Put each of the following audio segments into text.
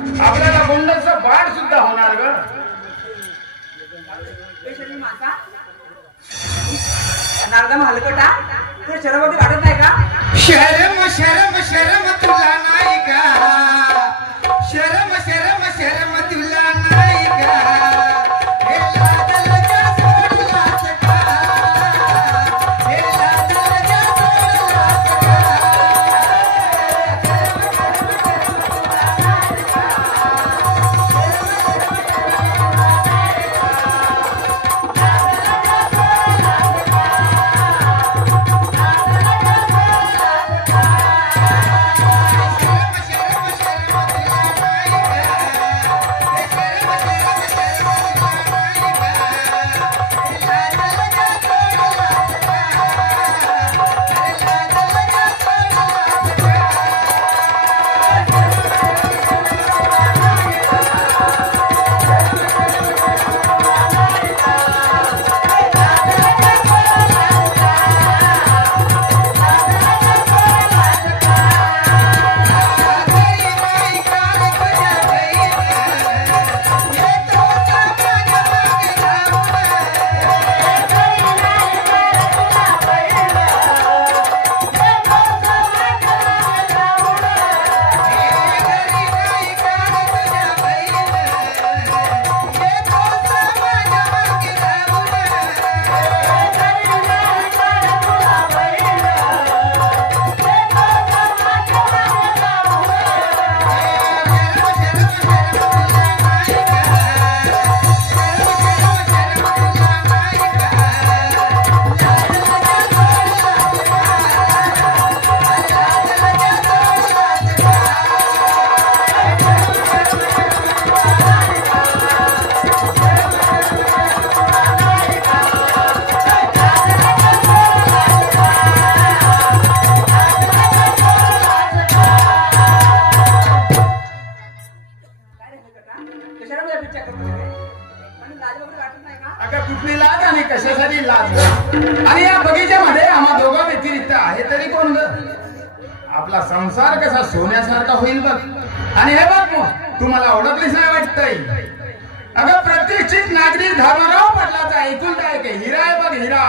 आपल्याला गुंडाचा बाळ सुद्धा होणार ग. नारदम हलकटा तुला शरमवती वाटत नाही का? शरम शरम शरम तुला नाही का? शरम शरम शरम तुला नाही का? हे लाजलच्या सोडलास का? हे लाजलच्या सोडलास का? कुठली लाज आणि कशासाठी लाज? आणि या बगीच्यामध्ये आम्हा दोघा व्यतिरिक्त आहे तरी कोण ग? आपला संसार कसा सोन्यासारखा होईल बघ. आणि हे बघ मग तुम्हाला ओळखलीच नाही वाटतंय. अगं प्रतिष्ठित नागरिक धर्मराव पाटलाचा एकुलता एक हिरा आहे बघ, हिरा.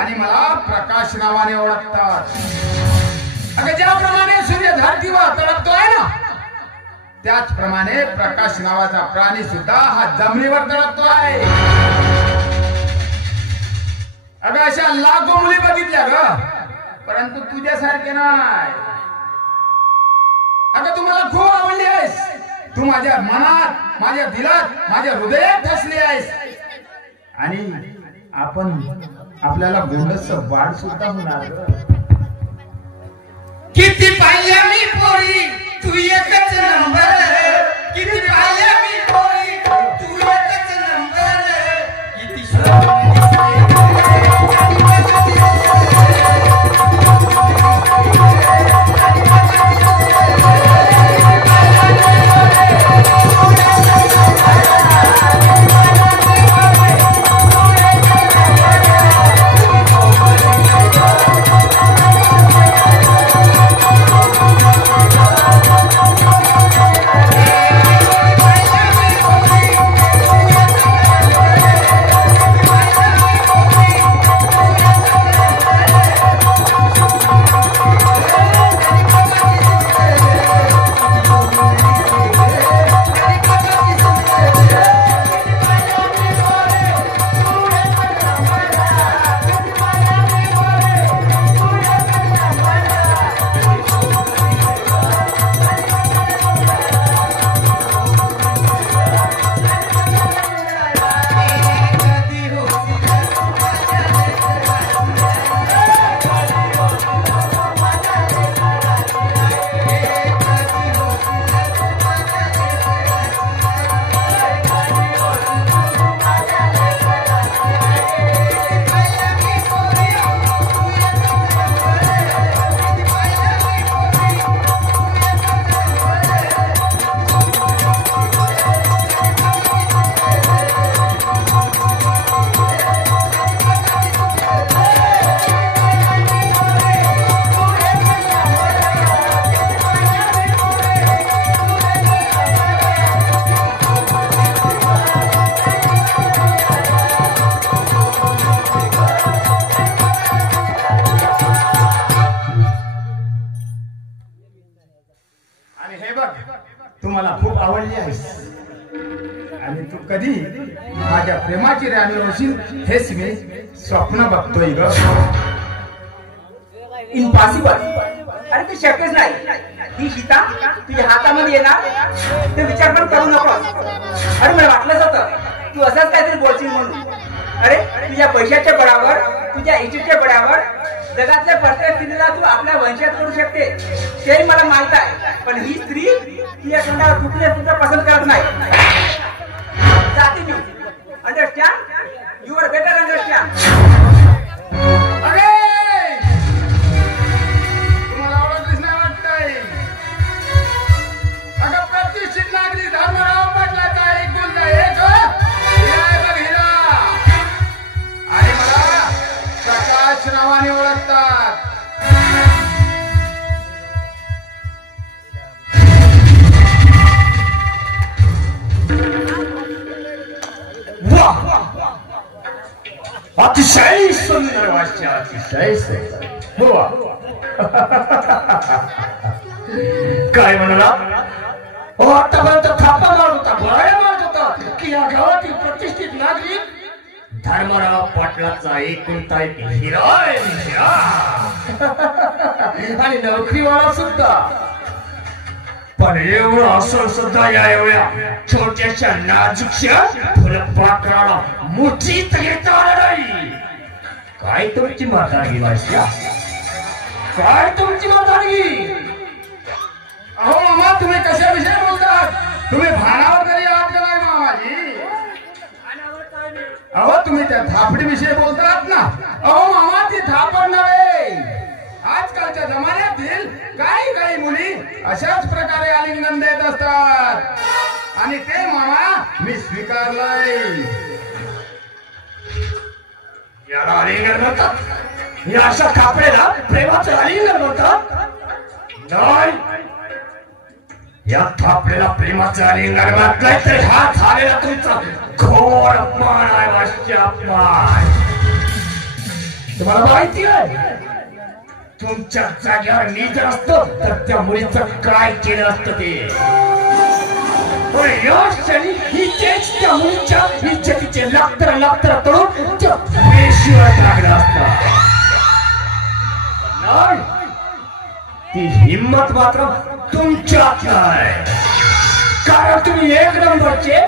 आणि मला प्रकाश नावाने ओळखतात. अगं ज्याप्रमाणे सूर्य धरतीवर तळपतोय ना, त्याचप्रमाणे प्रकाश नावाचा प्राणी सुद्धा हा जमिनीवर तळपतो आहे. अगं अशा लाखो मुली बघितल्या ग, परंतु तुझ्यासारखे नाही. अगं तू मला खूप आवडली आहेस. तू माझ्या मनात, माझ्या दिलात, माझ्या हृदयात ठसली आहेस. आणि आपल्याला गोंडसं बाळ सुद्धा होणार. किती पाहिल्या मी पोरी तू एकच नंबर. किती पाहिल्या मी पोरी तू एकच नंबर. किती सुंदर बघ तुम्हाला खूप आवडली आहेस आणि तू कधी माझ्या प्रेमाची राणी होशील हेच मी स्वप्न बघतोय ग. इम्पॉसिबल. अरे ते शक्यच नाही. ही सीता तुझ्या हातामध्ये येणार ते विचार पण करू नको. अरे मला वाटलंच होतं तू असंच काहीतरी बोलशील म्हणून. अरे तुझ्या पैशाच्या बळावर तुझ्या इच्छेच्या बळावर जगातल्या प्रत्येक स्त्रीला तू आपल्या वंशात करू शकते तेही मला माहित आहे. पण ही स्त्री तुझ्या तोंडावर तुझ्या सुद्धा पसंत करत नाही. जाते मी. Understand? You are better understand. अरे तुम्हाला आवडलीच नाही वाटतंय. अगं प्रतिष्ठित नागरिक धर्मराव पाटलाचा एक मुलगा एक हिरा आहे बघ हिरा. आणि मला प्रकाश नावाने ओळखतात. अतिशय सुंदर वाक्य. अतिशय सुंदर. काय म्हणाला? आतापर्यंत थापा मारत होता बळ्या मारत होता की या गावातील प्रतिष्ठित नागरिक धर्मराव पाटलाचा एकुलता एक हिरा आहे. हिरा आणि नोकरीवाला सुद्धा. पण एवढं असून सुद्धा या एवढ्या छोट्याशा नाजूकशा फुलपाखराला मुठीत घेता आलं नाही. काय तुमची म्हातारगी भाषा? काय तुमची म्हातारगी? अहो मामा तुम्ही कशाविषयी बोलतात? तुम्ही भानावर तरी आहात का नाही मामाजी? अहो तुम्ही त्या थापडीविषयी बोलतात ना. अहो मामा ती थापड नव्हे. आजकालच्या जमान्यातील काही मुली अशाच प्रकारे आलिंगन देत असतात आणि ते मामा मी स्वीकारलंय. याला आलिंगन म्हणतात? या अशा कापडेला प्रेमाचं आलिंगन म्हणतात? नाही. या थापडेला प्रेमाचं आलिंगन म्हटलंय तर हा झालेला तुमचा घोर अपमान आहे. वाश्य अपमान. तुम्हाला माहिती आहे तुमच्या जागेवर मी जर असतो तर त्या मुलीचं काय केलं असतं ते. पण या क्षणी ही तेच त्या मुलीच्या इच्छेचे लाखतर तोडून त्या पेशीवर लागलं असतं. नाही ती हिंमत मात्र तुमच्यात नाही. कारण तुम्ही एक नंबरचे